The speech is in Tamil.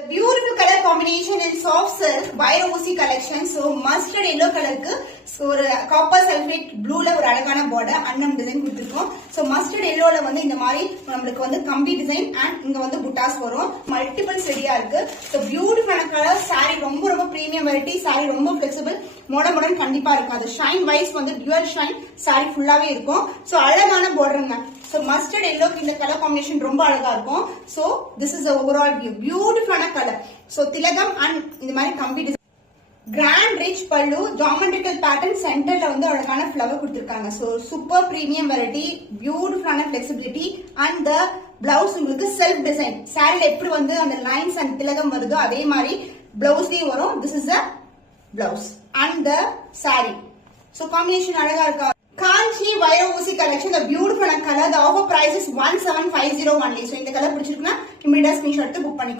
The beautiful color combination in soft silk wire OC collection. So mustard yellow color க்கு ஒரு copper sulphate blueல ஒரு அழகான border அன்னம் டிசைன் கொடுத்திருக்கோம். So mustard yellowல வந்து இந்த மாதிரி நமக்கு வந்து கம்பி டிசைன் and இங்க வந்து புட்டாஸ் வரும். மல்டிபிள் செடியா இருக்கு. So beautiful color saree ரொம்ப premium variety. saree ரொம்ப flexible. மாடர்ன் கண்டிப்பா இருக்காது. ஷைன் வைஸ் வந்து dual shine saree ஃபுல்லாவே இருக்கும். So அழகான borderங்க. So mustard yellow இந்த color combination ரொம்ப அழகா இருக்கும். So this is the overall view. Beautiful color. So திலகம் and இந்த மாதிரி கம்பி design. Grand rich pallu, geometrical pattern centerல வந்து அழகான flower கொடுத்திருக்காங்க. So super premium variety, beautiful flexibility and the blouse உங்களுக்கு self design. saree எப்படி வந்து அந்த lines and திலகம் வருதோ அதே மாதிரி blouseலயும் வரும். This is the blouse and the saree. So combination அழகா இருக்கா? Kanchi wire OC collection, the beautiful color. The offer price is 1750 only. So இந்த கலர் பிடிச்சிருக்குன்னா இமிடியேட்டா ஸ்கிரீன்ஷாட் எடுத்து புக் பண்ணிக்கோங்க.